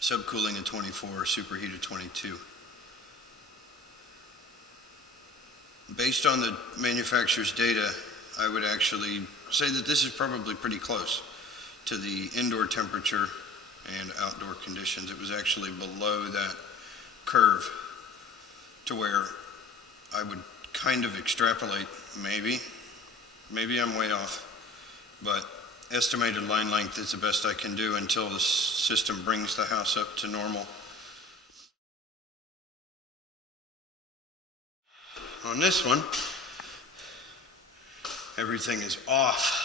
subcooling at 24, superheat at 22. Based on the manufacturer's data, I would actually say that this is probably pretty close to the indoor temperature and outdoor conditions. It was actually below that curve to where I would kind of extrapolate, maybe I'm way off, but estimated line length is the best I can do until the system brings the house up to normal. On this one, everything is off.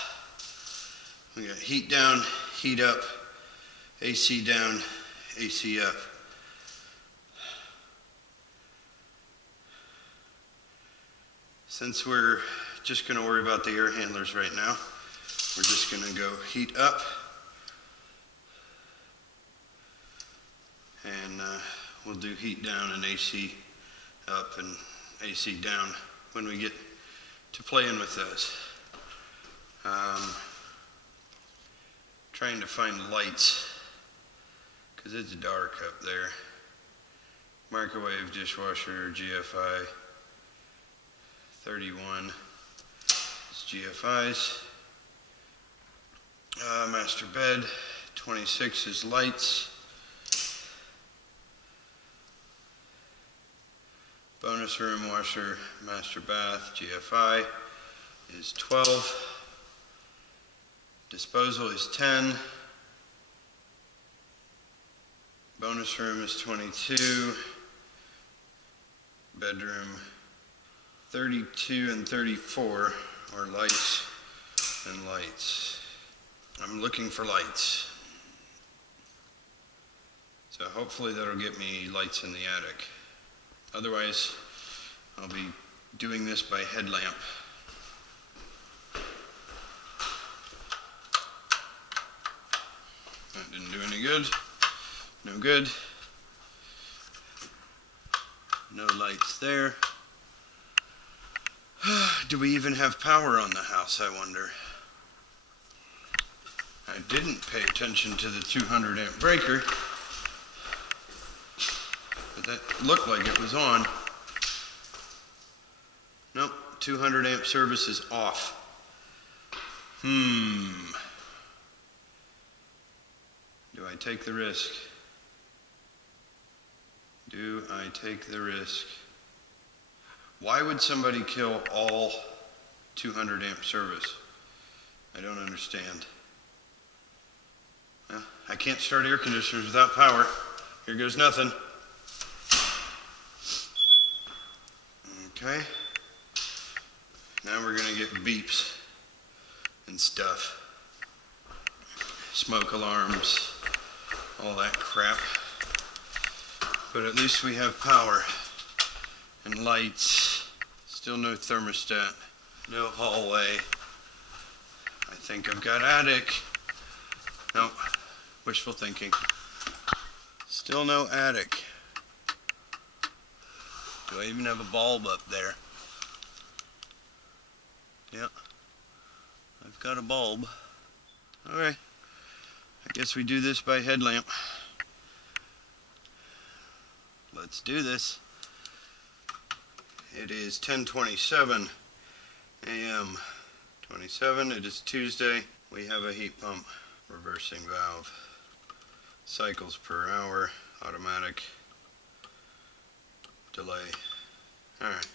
We got heat down, heat up, AC down, AC up. Since we're just going to worry about the air handlers right now, we're just going to go heat up and we'll do heat down and AC up and AC down when we get to playing with those. Trying to find lights because it's dark up there. Microwave, dishwasher, GFI 31 is GFIs. Master bed 26 is lights. Bonus room, washer, master bath, GFI is 12. Disposal is 10. Bonus room is 22. Bedroom 32 and 34 are lights and lights. I'm looking for lights. So hopefully that'll get me lights in the attic. Otherwise, I'll be doing this by headlamp. That didn't do any good. No good. No lights there. Do we even have power on the house, I wonder? I didn't pay attention to the 200 amp breaker, but that looked like it was on. Nope, 200 amp service is off. Do I take the risk? Do I take the risk? Why would somebody kill all 200 amp service? I don't understand. Well, I can't start air conditioners without power. Here goes nothing. Okay. Now we're gonna get beeps and stuff. Smoke alarms, all that crap. But at least we have power and lights. Still no thermostat, no hallway. I think I've got attic. Nope, wishful thinking. Still no attic. Do I even have a bulb up there? Yep, I've got a bulb. Okay, I guess we do this by headlamp. Let's do this. It is 10:27 a.m. 27. It is Tuesday. We have a heat pump, reversing valve, cycles per hour, automatic, delay. Alright.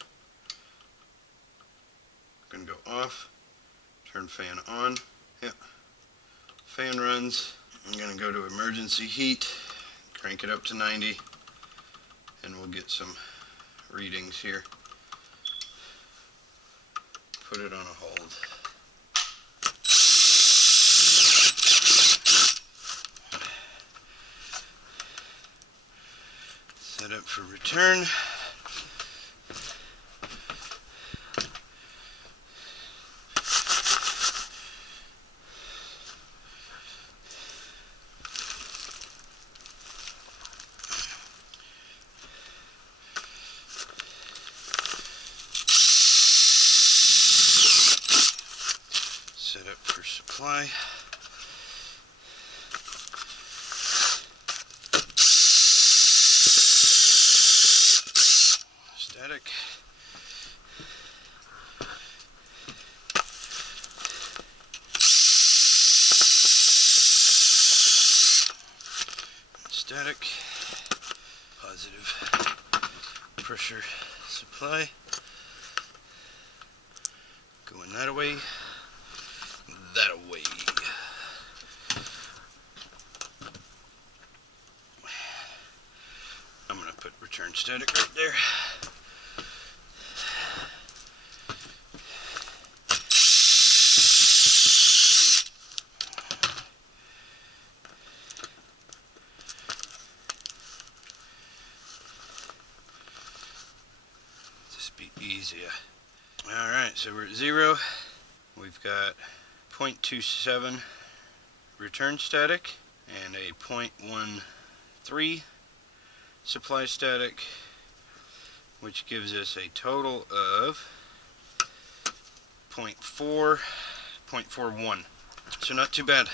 Gonna go off, turn fan on. Yep. Fan runs. I'm gonna go to emergency heat, crank it up to 90, and we'll get some readings here. Put it on a hold. Set up for return. Set up for supply. static, positive pressure supply, going that away, that away. I'm going to put return static right there. Easier. Alright, so we're at 0. We've got 0.27 return static and a 0.13 supply static, which gives us a total of 0.41. So not too bad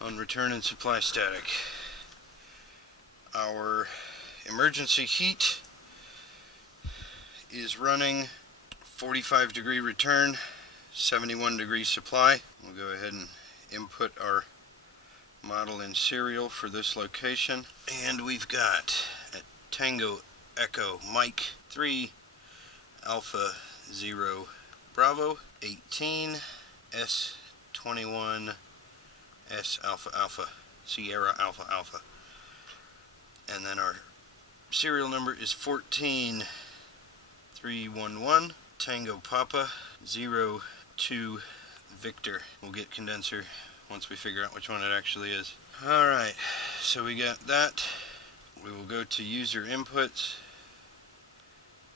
on return and supply static. Our emergency heat is running 45 degree return, 71 degree supply. We'll go ahead and input our model in serial for this location, and we've got at Tango Echo Mike 3 Alpha 0 Bravo 18 S21 S Alpha Alpha Sierra Alpha Alpha, and then our serial number is 14311 Tango Papa 02 Victor. We'll get condenser once we figure out which one it actually is. Alright, so we got that. We will go to user inputs,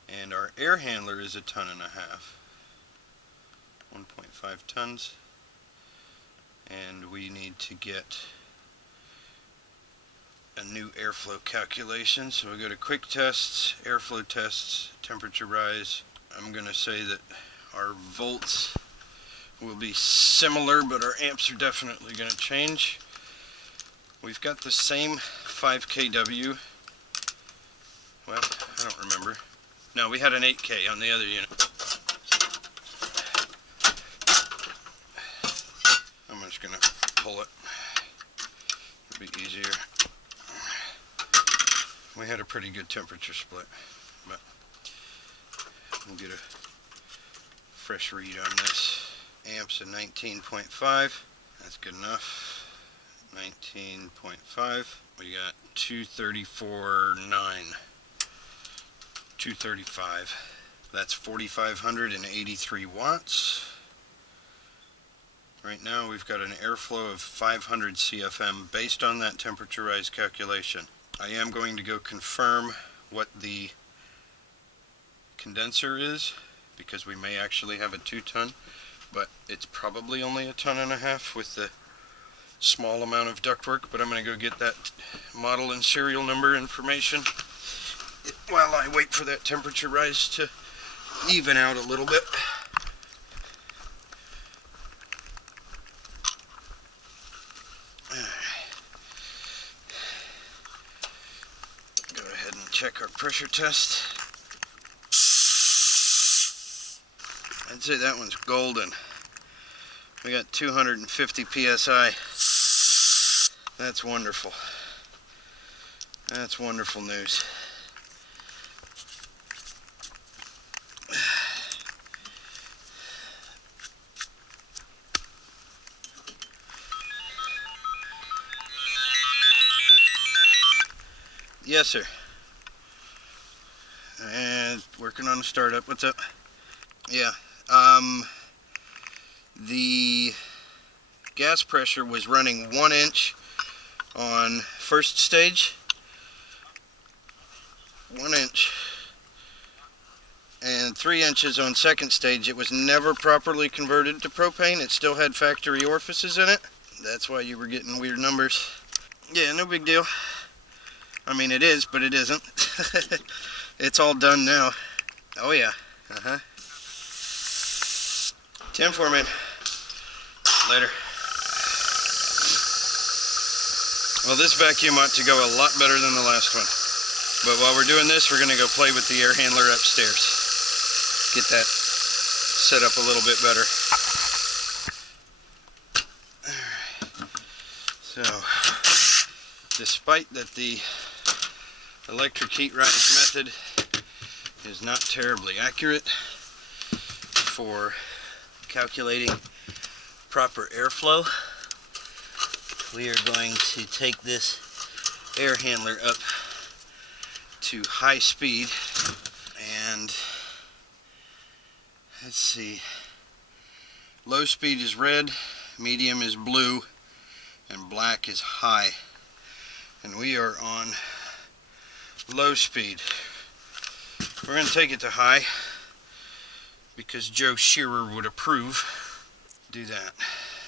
and our air handler is 1.5 tons, 1.5 tons, and we need to get a new airflow calculation. So we go to quick tests, airflow tests, temperature rise. I'm going to say that our volts will be similar, but our amps are definitely going to change. We've got the same 5 kW. Well, I don't remember. No, we had an 8K on the other unit. I'm just going to pull it. It'll be easier. We had a pretty good temperature split, but we'll get a fresh read on this. Amps at 19.5. That's good enough. 19.5. We got 234.9. 235. That's 4,583 watts. Right now we've got an airflow of 500 CFM based on that temperature rise calculation. I am going to go confirm what the condenser is, because we may actually have a 2-ton, but it's probably only 1.5 tons with the small amount of ductwork. But I'm going to go get that model and serial number information while I wait for that temperature rise to even out a little bit. Go ahead and check our pressure test. I'd say that one's golden. We got 250 psi. That's wonderful. That's wonderful news. Yes, sir. And working on the startup. What's up? Yeah. The gas pressure was running 1 inch on first stage. 1 inch. And 3 inches on second stage. It was never properly converted to propane. It still had factory orifices in it. That's why you were getting weird numbers. Yeah, no big deal. I mean, it is, but it isn't. It's all done now. Oh yeah. 10-4, man. Later. Well, this vacuum ought to go a lot better than the last one. But while we're doing this, we're going to go play with the air handler upstairs. Get that set up a little bit better. Alright. So, Despite that the electric heat rise method is not terribly accurate for calculating proper airflow, we are going to take this air handler up to high speed, and let's see, low speed is red, medium is blue, and black is high, and we are on low speed. We're going to take it to high because Joe Shearer would approve. Do that.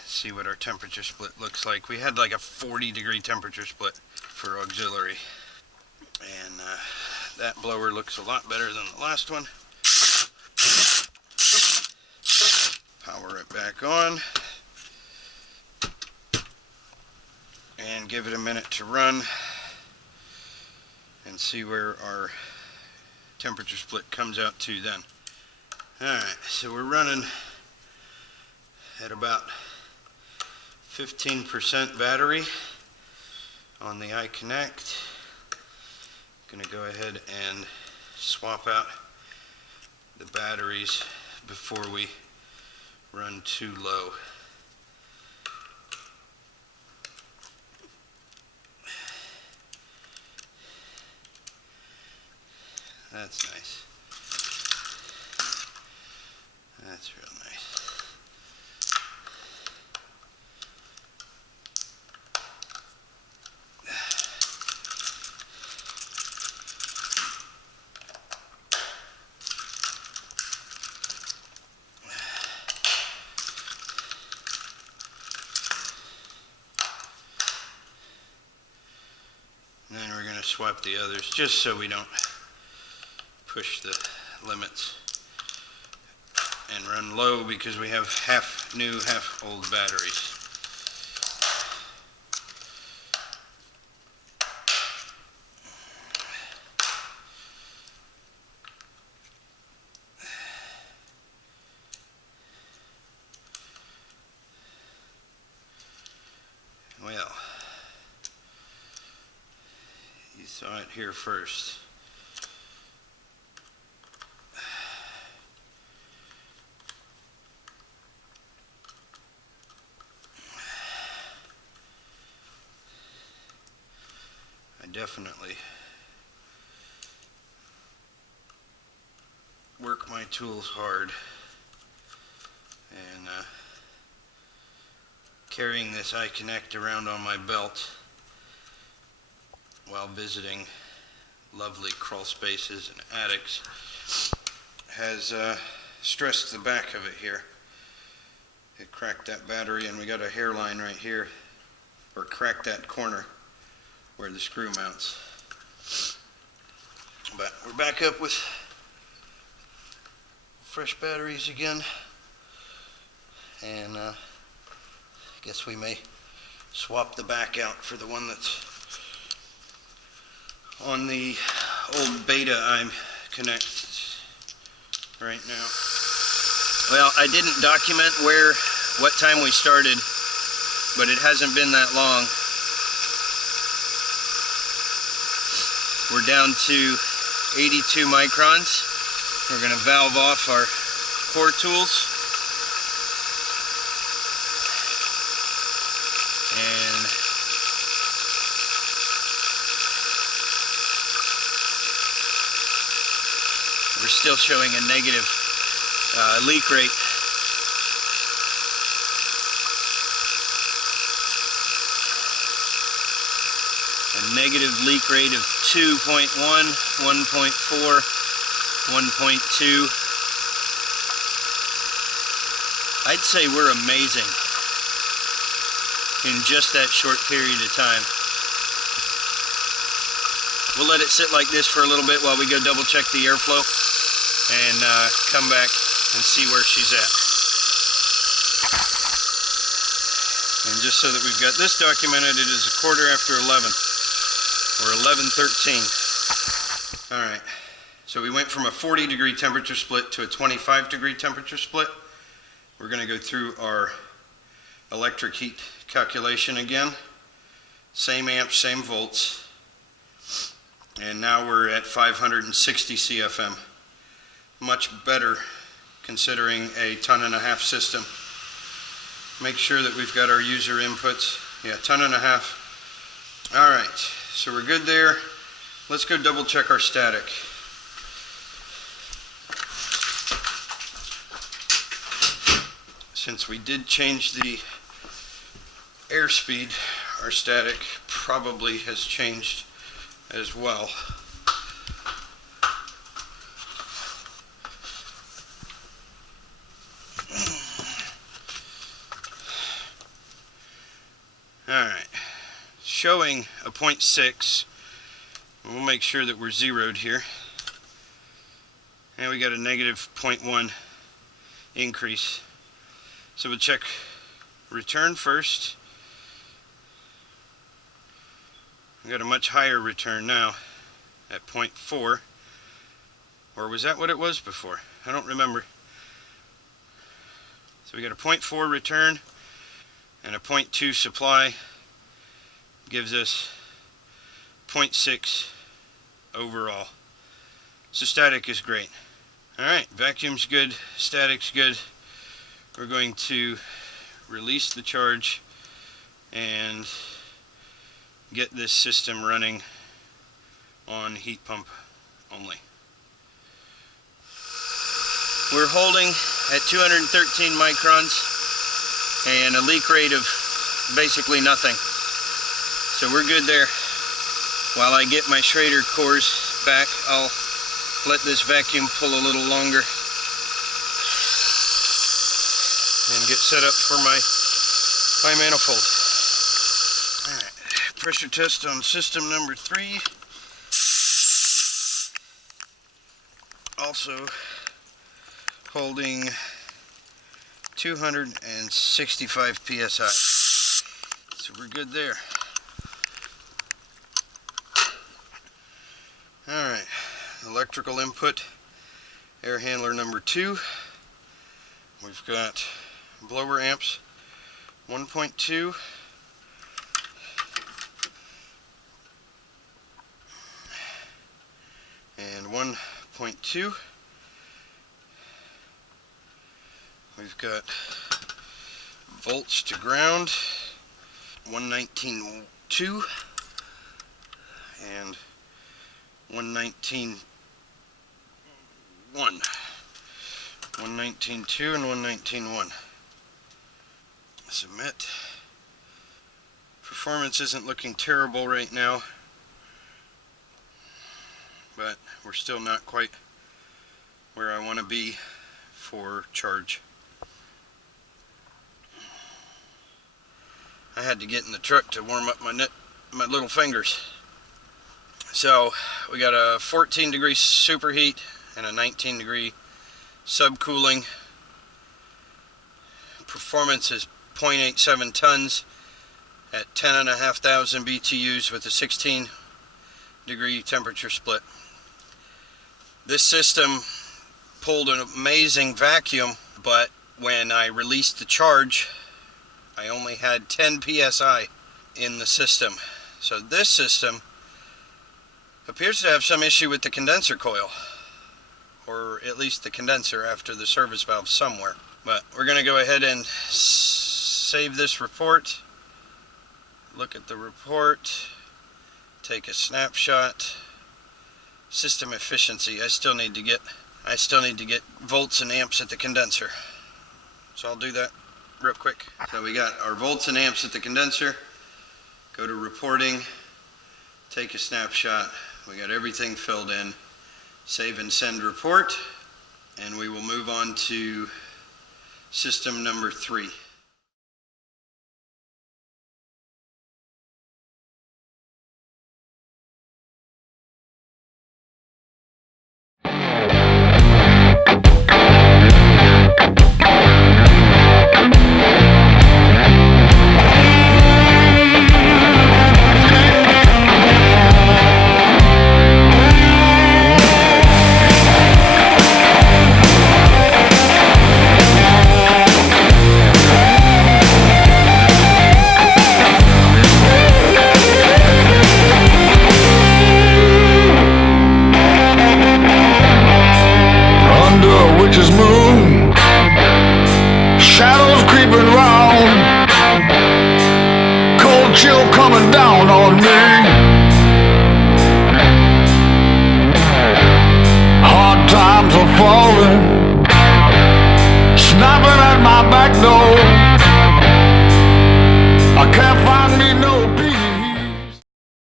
See what our temperature split looks like. We had like a 40-degree temperature split for auxiliary, and that blower looks a lot better than the last one. Power it back on and give it a minute to run and see where our temperature split comes out to then. Alright, so we're running at about 15% battery on the iConnect. Gonna go ahead and swap out the batteries before we run too low. That's nice. That's real nice. And then we're going to swap the others just so we don't push the limits and run low, because we have half new, half old batteries. Well, you saw it here first. I definitely work my tools hard, and carrying this iConnect around on my belt while visiting lovely crawl spaces and attics has stressed the back of it here. It cracked that battery, and we got a hairline right here, or cracked that corner where the screw mounts. But we're back up with fresh batteries again, and I guess we may swap the back out for the one that's on the old beta I'm connected right now. Well, I didn't document what time we started, but it hasn't been that long. We're down to 82 microns. We're going to valve off our core tools. And we're still showing a negative leak rate. A negative leak rate of 2.1, 1.4, 1.2. I'd say we're amazing in just that short period of time. We'll let it sit like this for a little bit while we go double check the airflow and come back and see where she's at. And just so that we've got this documented, it is 11:15, or 11:13. All right, so we went from a 40-degree temperature split to a 25-degree temperature split. We're going to go through our electric heat calculation again Same amps, same volts. And now we're at 560 CFM. Much better considering a 1.5 ton system. Make sure that we've got our user inputs. Yeah, 1.5 tons. All right, so we're good there. Let's go double check our static. Since we did change the airspeed, our static probably has changed as well. Alright, showing a 0.6. We'll make sure that we're zeroed here. And we got a negative 0.1 increase. So we'll check return first. We got a much higher return now at 0.4. Or was that what it was before? I don't remember. So we got a 0.4 return and a 0.2 supply. Gives us 0.6 overall. So static is great. Alright, vacuum's good, static's good. We're going to release the charge and get this system running on heat pump only. We're holding at 213 microns and a leak rate of basically nothing. So we're good there. While I get my Schrader cores back, I'll let this vacuum pull a little longer and get set up for my manifold. Alright, pressure test on system number 3. Also holding 265 psi. So we're good there. Alright, electrical input, air handler number 2. We've got blower amps 1.2, and 1.2. We've got volts to ground 119.2 and 119.1. 119.2 and 119.1. Submit. Performance isn't looking terrible right now, but we're still not quite where I want to be for charge. I had to get in the truck to warm up my little fingers. So we got a 14-degree superheat and a 19-degree subcooling. Performance is 0.87 tons at 10,500 BTUs with a 16-degree temperature split. This system pulled an amazing vacuum, but when I released the charge, I only had 10 psi in the system. So this system appears to have some issue with the condenser coil, or at least the condenser after the service valve somewhere. But we're going to go ahead and save this report, look at the report, take a snapshot. System efficiency, I still need to get volts and amps at the condenser. So I'll do that real quick. So we got our volts and amps at the condenser. Go to reporting, take a snapshot. We got everything filled in. Save and send report, and we will move on to system number 3.